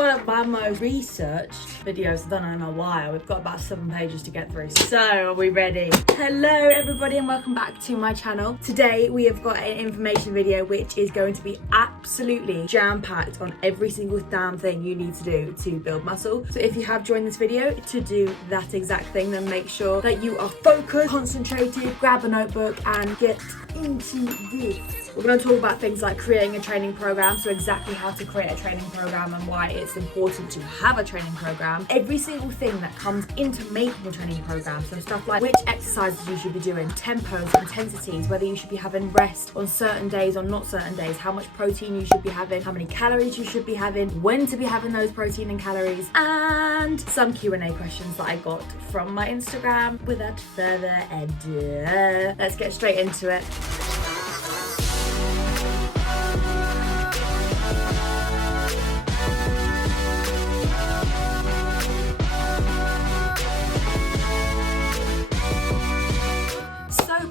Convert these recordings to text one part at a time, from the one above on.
one of my most researched videos I've done in a while. We've got about 7 pages to get through. So, are we ready? Hello everybody and welcome back to my channel. Today we have got an information video which is going to be absolutely jam-packed on every single damn thing you need to do to build muscle. So if you have joined this video to do that exact thing, then make sure that you are focused, concentrated, grab a notebook and get into this. We're going to talk about things like creating a training program, so exactly how to create a training program and why it's important to have a training program. Every single thing that comes into making a training program, so stuff like which exercises you should be doing, tempos, intensities, whether you should be having rest on certain days or not certain days, how much protein you should be having, how many calories you should be having, when to be having those protein and calories, and some Q&A questions that I got from my Instagram. Without further ado, let's get straight into it.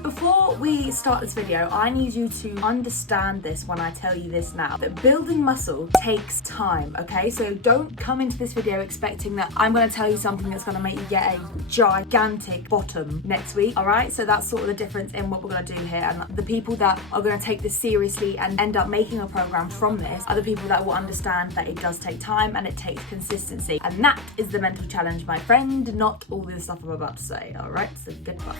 Before we start this video, I need you to understand this when I tell you this now, that building muscle takes time, okay? So don't come into this video expecting that I'm going to tell you something that's going to make you get a gigantic bottom next week, all right? So that's sort of the difference in what we're going to do here. And the people that are going to take this seriously and end up making a program from this are the people that will understand that it does take time and it takes consistency. And that is the mental challenge, my friend, not all the stuff I'm about to say, all right? So good luck.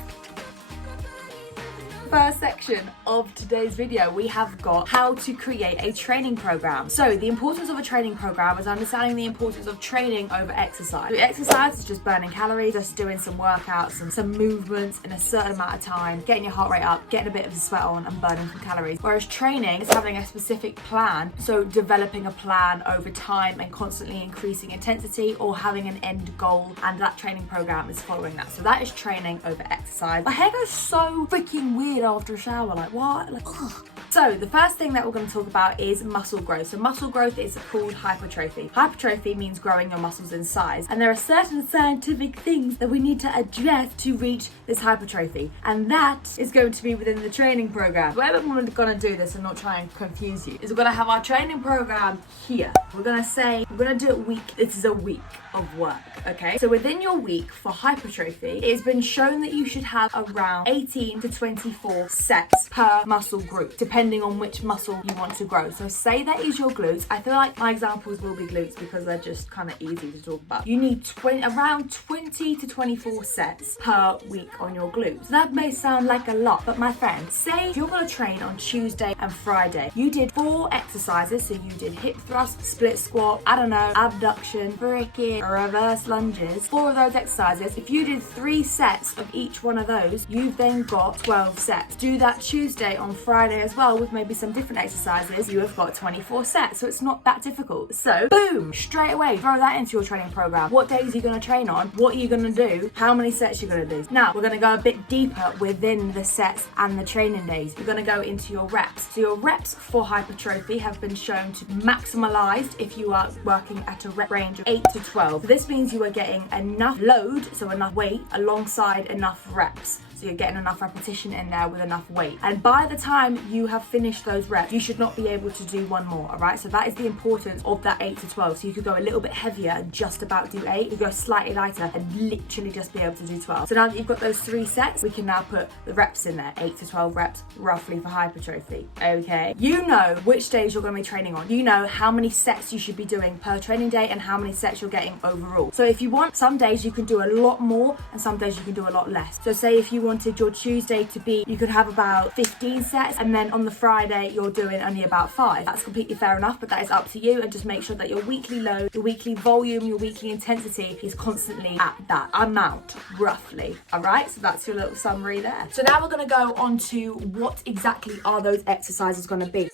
First section of today's video, we have got how to create a training program. So the importance of a training program is understanding the importance of training over exercise. So exercise is just burning calories, just doing some workouts and some movements in a certain amount of time, getting your heart rate up, getting a bit of a sweat on and burning some calories. Whereas training is having a specific plan, so developing a plan over time and constantly increasing intensity or having an end goal, and that training program is following that. So that is training over exercise. My hair goes so freaking weird after a shower, like what? Like, ugh. So the first thing that we're going to talk about is muscle growth. So muscle growth is called hypertrophy. Hypertrophy means growing your muscles in size, and there are certain scientific things that we need to address to reach this hypertrophy, and that is going to be within the training program. The way that we're going to do this and not try and confuse you is we're going to have our training program here. We're going to do it week. This is a week of work, okay? So within your week for hypertrophy, it's been shown that you should have around 18 to 24 sets per muscle group, depending on which muscle you want to grow. So say that is your glutes. I feel like my examples will be glutes because they're just kind of easy to talk about. You need around 20 to 24 sets per week on your glutes. That may sound like a lot, but my friend, say if you're going to train on Tuesday and Friday, you did 4 exercises. So you did hip thrust, split squat, I don't know, abduction, freaking reverse lunges. 4 of those exercises. If you did 3 sets of each one of those, you've then got 12 sets. Do that Tuesday on Friday as well with maybe some different exercises. You have got 24 sets. So it's not that difficult. So boom, straight away, throw that into your training program. What days are you going to train on? What are you going to do? How many sets you're going to do? Now we're going to go a bit deeper within the sets and the training days. We're going to go into your reps. So your reps for hypertrophy have been shown to maximalized if you are working at a rep range of 8 to 12. So this means you are getting enough load, so enough weight, alongside enough reps. So you're getting enough repetition in there with enough weight. And by the time you have finished those reps, you should not be able to do one more, all right? So that is the importance of that 8 to 12. So you could go a little bit heavier and just about do 8. You go slightly lighter and literally just be able to do 12. So now that you've got those 3 sets, we can now put the reps in there, 8 to 12 reps roughly for hypertrophy, okay? You know which days you're gonna be training on. You know how many sets you should be doing per training day and how many sets you're getting overall. So if you want, some days you can do a lot more and some days you can do a lot less. So say if you wanted your Tuesday to be, you could have about 15 sets, and then on the Friday you're doing only about 5. That's completely fair enough, but that is up to you, and just make sure that your weekly load, your weekly volume, your weekly intensity is constantly at that amount, roughly, all right? So that's your little summary there. So now we're gonna go on to what exactly are those exercises gonna be.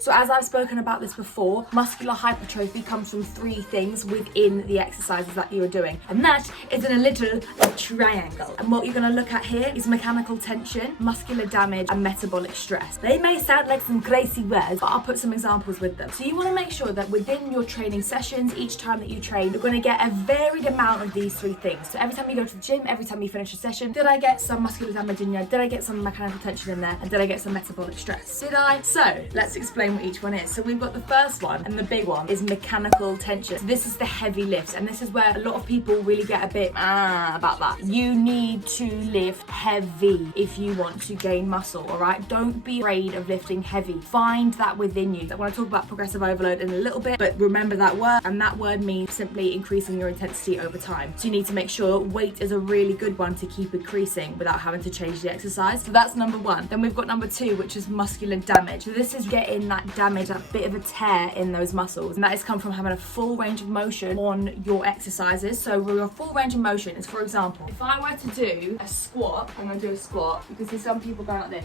So as I've spoken about this before, muscular hypertrophy comes from 3 things within the exercises that you're doing. And that is in a little triangle. And what you're gonna look at here is mechanical tension, muscular damage, and metabolic stress. They may sound like some crazy words, but I'll put some examples with them. So you wanna make sure that within your training sessions, each time that you train, you're gonna get a varied amount of these 3 things. So every time you go to the gym, every time you finish a session, did I get some muscular damage in there? Did I get some mechanical tension in there? And did I get some metabolic stress? Did I? So let's explain explain what each one is. So we've got the first one, and the big one is mechanical tension. So this is the heavy lifts, and this is where a lot of people really get a bit about that. You need to lift heavy if you want to gain muscle, all right? Don't be afraid of lifting heavy. Find that within you. I want to talk about progressive overload in a little bit, but remember that word, and that word means simply increasing your intensity over time. So you need to make sure weight is a really good one to keep increasing without having to change the exercise. So that's number one. Then we've got number two, which is muscular damage. So this is getting that damage, that bit of a tear in those muscles, and that has come from having a full range of motion on your exercises. So your full range of motion is, for example, if I were to do a squat, I'm going to do a squat. You can see some people going like this.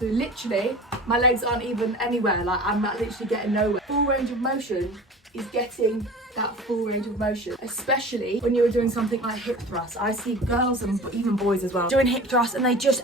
So literally, my legs aren't even anywhere, like I'm not literally getting nowhere. Full range of motion is getting that full range of motion, especially when you're doing something like hip thrust. I see girls and even boys as well doing hip thrusts, and they just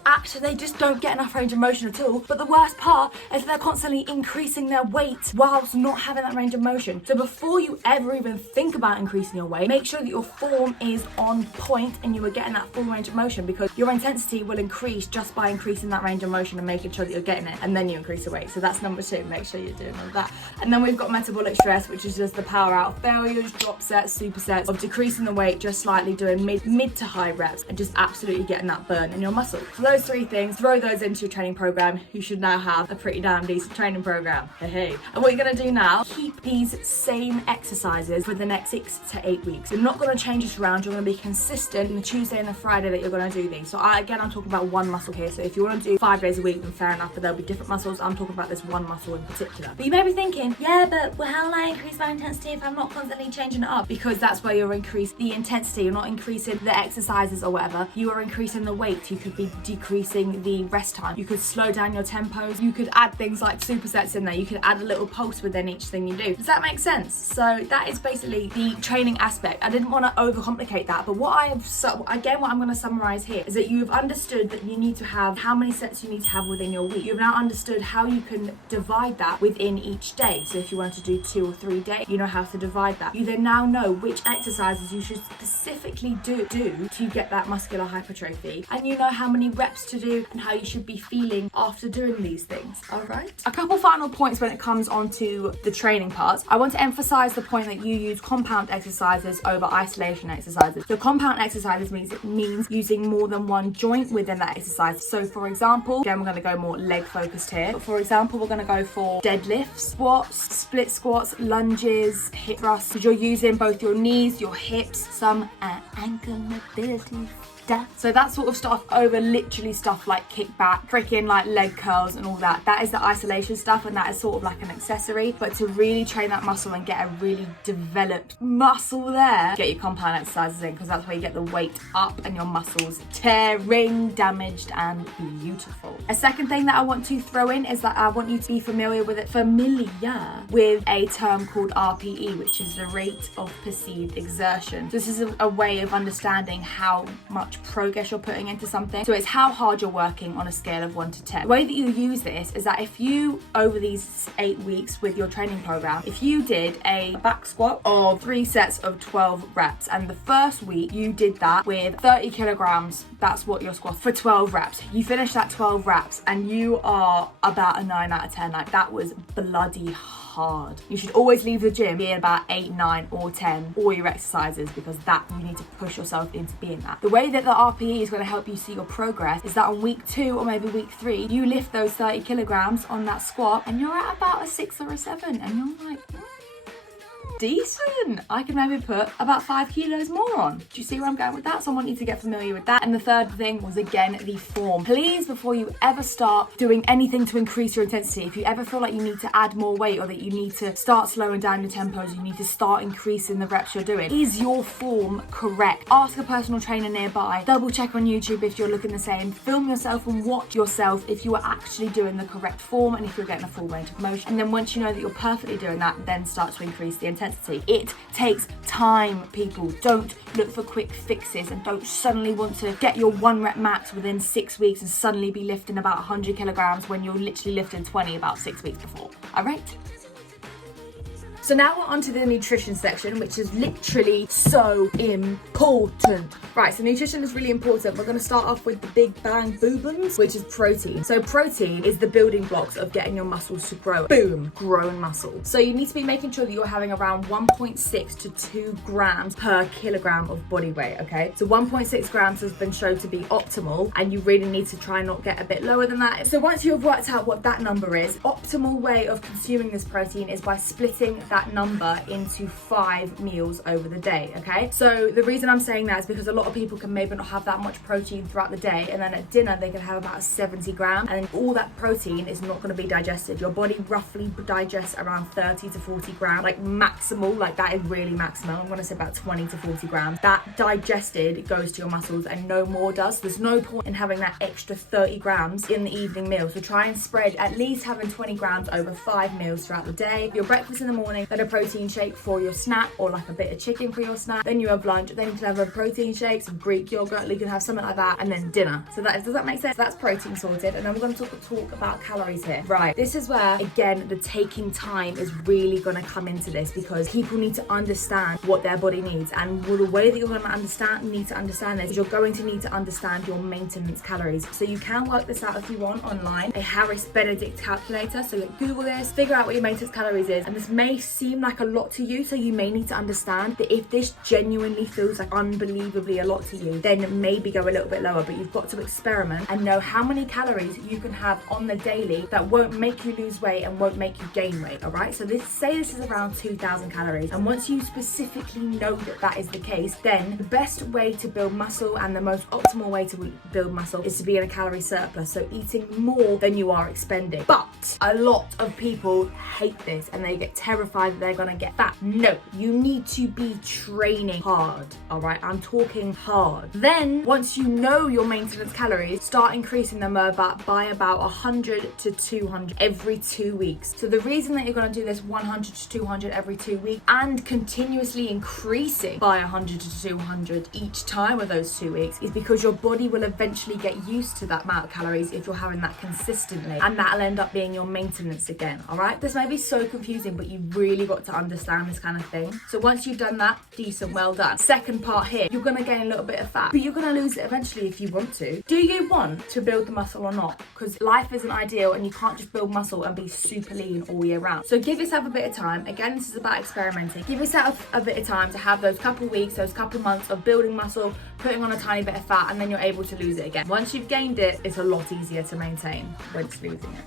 don't get enough range of motion at all. But the worst part is they're constantly increasing their weight whilst not having that range of motion. So before you ever even think about increasing your weight, make sure that your form is on point and you are getting that full range of motion, because your intensity will increase just by increasing that range of motion and making sure that you're getting it, and then you increase the weight. So that's number two, make sure you're doing all that. And then we've got metabolic stress, which is just the power out of failures, drop sets, supersets, of decreasing the weight just slightly, doing mid to high reps, and just absolutely getting that burn in your muscle. So those three things, throw those into your training program. You should now have a pretty damn decent training program. Hey. And what you're gonna do now, keep these same exercises for the next 6 to 8 weeks. You're not gonna change this around. You're gonna be consistent on the Tuesday and the Friday that you're gonna do these. So I'm talking about one muscle here. So if you want to do 5 days a week, then fair enough, but there'll be different muscles. I'm talking about this one muscle in particular. But you may be thinking, yeah, but how will I increase my intensity if I'm not constantly changing it up? Because that's where you're increasing the intensity. You're not increasing the exercises or whatever. You are increasing the weight. You could be decreasing the rest time. You could slow down your tempos. You could add things like supersets in there. You could add a little pulse within each thing you do. Does that make sense? So that is basically the training aspect. I didn't want to overcomplicate that, but what I'm going to summarize here is that you've understood that you need to have how many sets you need to have within your week. You've now understood how you can divide that within each day. So if you want to do 2 or 3 days, you know how to divide that. You then now know which exercises you should specifically do to get that muscular hypertrophy, and you know how many reps to do and how you should be feeling after doing these things. All right, a couple final points when it comes onto the training parts. I want to emphasize the point that you use compound exercises over isolation exercises. So compound exercises means using more than one joint within that exercise. So for example, again, we're going to go more leg focused here, but for example, we're going to go for deadlifts, squats, split squats, lunges, hip thrusts, because you're using both your knees, your hips, some ankle mobility stuff. So that sort of stuff over literally stuff like kickback, freaking like leg curls and all that. That is the isolation stuff, and that is sort of like an accessory. But to really train that muscle and get a really developed muscle there, get your compound exercises in, because that's where you get the weight up and your muscles tearing, damaged and beautiful. A second thing that I want to throw in is that I want you to be familiar with a term called RPE, which is the rate of perceived exertion. So this is a way of understanding how much progress you're putting into something. So it's how hard you're working on a scale of 1 to 10. The way that you use this is that if you, over these 8 weeks with your training program, if you did a back squat of 3 sets of 12 reps, and the first week you did that with 30 kilograms, that's what your squat for 12 reps. You finish that 12 reps and you are about a 9 out of 10. Like, that was bloody hard. You should always leave the gym being about 8, 9 or 10 all your exercises, because that you need to push yourself into being that. The way that the RPE is going to help you see your progress is that on week 2 or maybe week 3, you lift those 30 kilograms on that squat and you're at about a 6 or a 7, and you're like, decent. I could maybe put about 5 kilos more on. Do you see where I'm going with that? So I want you to get familiar with that. And the third thing was, again, the form. Please, before you ever start doing anything to increase your intensity, if you ever feel like you need to add more weight, or that you need to start slowing down your tempos, you need to start increasing the reps you're doing, is your form correct? Ask a personal trainer nearby. Double check on YouTube if you're looking the same. Film yourself and watch yourself if you are actually doing the correct form and if you're getting a full range of motion. And then once you know that you're perfectly doing that, then start to increase the intensity. It takes time, people. Don't look for quick fixes, and don't suddenly want to get your 1 rep max within 6 weeks and suddenly be lifting about 100 kilograms when you're literally lifting 20 about 6 weeks before. All right? So now we're on to the nutrition section, which is literally so important, Right, so nutrition is really important. We're going to start off with the big bang boobums, which is protein. So protein is the building blocks of getting your muscles to grow. Boom, growing muscle. So you need to be making sure that you're having around 1.6 to 2 grams per kilogram of body weight, okay? So 1.6 grams has been shown to be optimal, and you really need to try and not get a bit lower than that. So once you have worked out what that number is, optimal way of consuming this protein is by splitting that number into 5 meals over the day, okay? So the reason I'm saying that is because a lot of people can maybe not have that much protein throughout the day, and then at dinner they can have about 70 grams, and all that protein is not going to be digested. Your body roughly digests around 30 to 40 grams, like maximal, like that is really maximal. I'm going to say about 20 to 40 grams. That digested goes to your muscles and no more does. There's no point in having that extra 30 grams in the evening meal. So try and spread at least having 20 grams over 5 meals throughout the day. Your breakfast in the morning, then a protein shake for your snack, or like a bit of chicken for your snack. Then you have lunch, then you can have a protein shake, some Greek yogurt, you can have something like that, and then dinner. So does that make sense? So that's protein sorted, and then we're going to talk about calories here. Right, this is where, again, the taking time is really going to come into this, because people need to understand what their body needs, and the way that you're going to need to understand this is you're going to need to understand your maintenance calories. So you can work this out if you want online, a Harris Benedict calculator. So Google this, figure out what your maintenance calories is, and this may seem like a lot to you, so you may need to understand that if this genuinely feels like unbelievably a lot to you, then maybe go a little bit lower. But you've got to experiment and know how many calories you can have on the daily that won't make you lose weight and won't make you gain weight. All right, so say this is around 2,000 calories, and once you specifically know that that is the case, then the best way to build muscle and the most optimal way to build muscle is to be in a calorie surplus, so eating more than you are expending. But a lot of people hate this and they get terrified that they're gonna get fat. No, you need to be training hard. All right, I'm talking hard. Then once you know your maintenance calories, start increasing them by about 100 to 200 every 2 weeks. So the reason that you're going to do this 100 to 200 every 2 weeks and continuously increasing by 100 to 200 each time of those 2 weeks is because your body will eventually get used to that amount of calories if you're having that consistently, and that'll end up being your maintenance again. All right, this may be so confusing, but you've really got to understand this kind of thing. So once you've done that, decent, well done. Second part here, you're going to gain a little bit of fat, but you're going to lose it eventually if you want to. Do you want to build the muscle or not? Because life isn't ideal and you can't just build muscle and be super lean all year round. So give yourself a bit of time. Again, this is about experimenting. Give yourself a bit of time to have those couple weeks, those couple months of building muscle, putting on a tiny bit of fat, and then you're able to lose it again. Once you've gained it, it's a lot easier to maintain once losing it.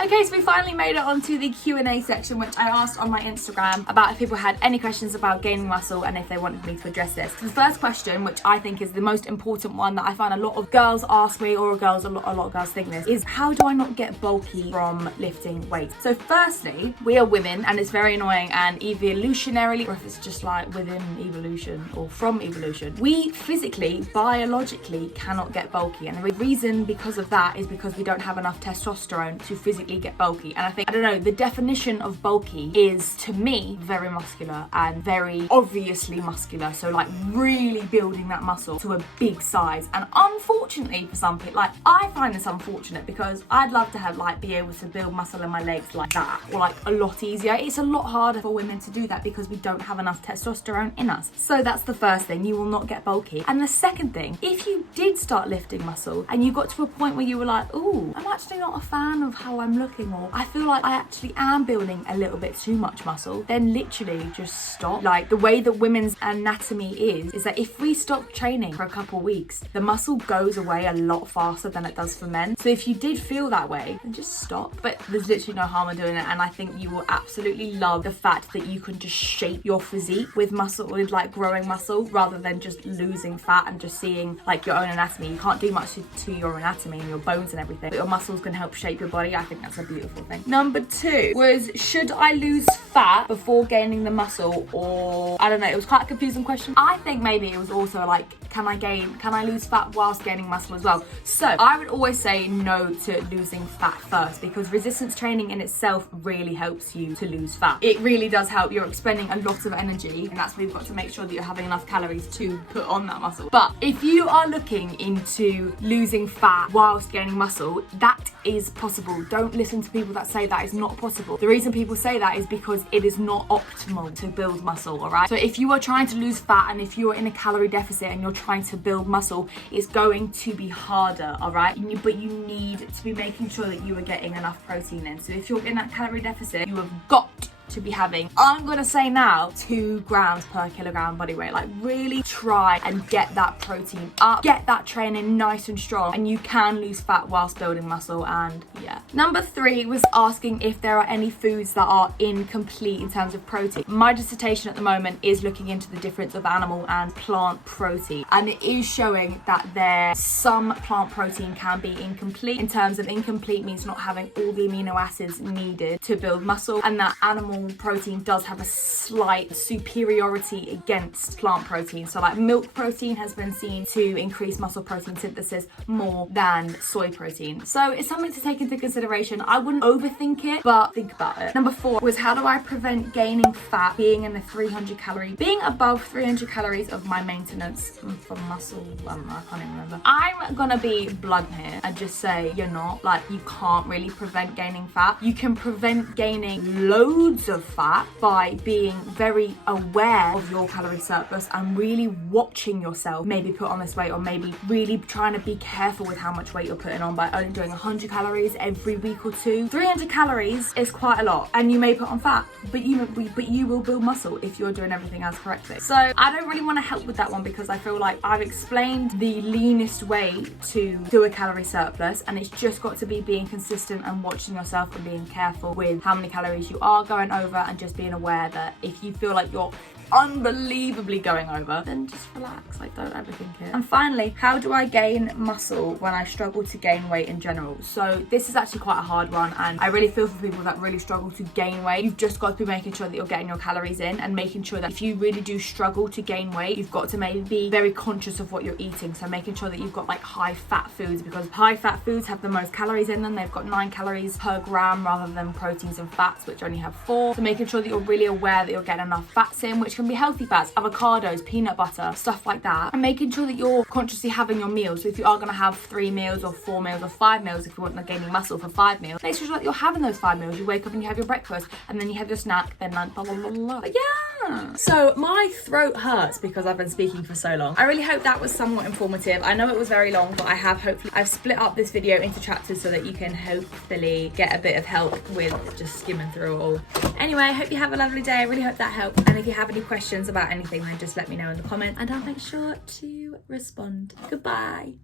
Okay, so we finally made it onto the Q&A section, which I asked on my Instagram about if people had any questions about gaining muscle and if they wanted me to address this. So the first question, which I think is the most important one that I find a lot of girls ask me, or a lot of girls think this, is how do I not get bulky from lifting weights? So firstly, we are women, and it's very annoying, and evolutionarily, or if it's just like within evolution or from evolution, we physically, biologically cannot get bulky. And the reason because of that is because we don't have enough testosterone to physically get bulky. And I don't know, the definition of bulky is, to me, very muscular and very obviously muscular. So like really building that muscle to a big size. And unfortunately for some people, like I find this unfortunate, because I'd love to have be able to build muscle in my legs like that, or like a lot easier. It's a lot harder for women to do that because we don't have enough testosterone in us. So that's the first thing, you will not get bulky. And the second thing, if you did start lifting muscle and you got to a point where you were like, ooh, I'm actually not a fan of how I'm looking, or I feel like I actually am building a little bit too much muscle, then literally just stop. Like the way that women's anatomy is that if we stop training for a couple of weeks, the muscle goes away a lot faster than it does for men. So if you did feel that way, then just stop. But there's literally no harm in doing it, and I think you will absolutely love the fact that you can just shape your physique with muscle, with like growing muscle, rather than just losing fat and just seeing like your own anatomy. You can't do much to your anatomy and your bones and everything, but your muscles can help shape your body. I think that's a beautiful thing. Number 2 was, should I lose fat before gaining the muscle? Or I don't know, it was quite a confusing question. I think maybe it was also like, can I lose fat whilst gaining muscle as well? So I would always say no to losing fat first, because resistance training in itself really helps you to lose fat. It really does help. You're expending a lot of energy, and that's where you've got to make sure that you're having enough calories to put on that muscle. But if you are looking into losing fat whilst gaining muscle, that is possible. Don't don't listen to people that say that is not possible. The reason people say that is because it is not optimal to build muscle, all right? So if you are trying to lose fat and if you're in a calorie deficit and you're trying to build muscle, it's going to be harder, all right? But you need to be making sure that you are getting enough protein in. So if you're in that calorie deficit, you have got to be having, I'm gonna say now, 2 grams per kilogram body weight. Like, really try and get that protein up, get that training nice and strong, and you can lose fat whilst building muscle. And yeah. Number 3 was asking if there are any foods that are incomplete in terms of protein. My dissertation at the moment is looking into the difference of animal and plant protein, and it is showing that some plant protein can be incomplete. In terms of incomplete means not having all the amino acids needed to build muscle, and that animal protein does have a slight superiority against plant protein. So like milk protein has been seen to increase muscle protein synthesis more than soy protein. So it's something to take into consideration. I wouldn't overthink it, but think about it. Number 4 was, how do I prevent gaining fat being in the 300 calorie, being above 300 calories of my maintenance for muscle? I don't know, I can't even remember. I'm gonna be blunt here and just say you're not. Like, you can't really prevent gaining fat. You can prevent gaining loads of fat by being very aware of your calorie surplus and really watching yourself maybe put on this weight, or maybe really trying to be careful with how much weight you're putting on by only doing 100 calories every week or 2. 300 calories is quite a lot, and you may put on fat, but you will build muscle if you're doing everything else correctly. So I don't really want to help with that one, because I feel like I've explained the leanest way to do a calorie surplus, and it's just got to be being consistent and watching yourself and being careful with how many calories you are going over, and just being aware that if you feel like you're unbelievably going over, then just relax, like, don't overthink it. And finally, how do I gain muscle when I struggle to gain weight in general? So this is actually quite a hard one, and I really feel for people that really struggle to gain weight. You've just got to be making sure that you're getting your calories in, and making sure that if you really do struggle to gain weight, you've got to maybe be very conscious of what you're eating. So making sure that you've got like high fat foods, because high fat foods have the most calories in them. They've got 9 calories per gram rather than proteins and fats, which only have 4. So making sure that you're really aware that you're getting enough fats in, which can be healthy fats, avocados, peanut butter, stuff like that, and making sure that you're consciously having your meals. So if you are going to have 3 meals or 4 meals or 5 meals, if you want to gaining muscle for 5 meals, make sure that you're having those 5 meals. You wake up and you have your breakfast, and then you have your snack, then lunch, blah blah blah blah. But yeah, so my throat hurts because I've been speaking for so long. I really hope that was somewhat informative. I know it was very long, but I've split up this video into chapters so that you can hopefully get a bit of help with just skimming through it all. Anyway, I hope you have a lovely day. I really hope that helped, and if you have any questions about anything, then just let me know in the comments, and I'll make sure to respond. Goodbye.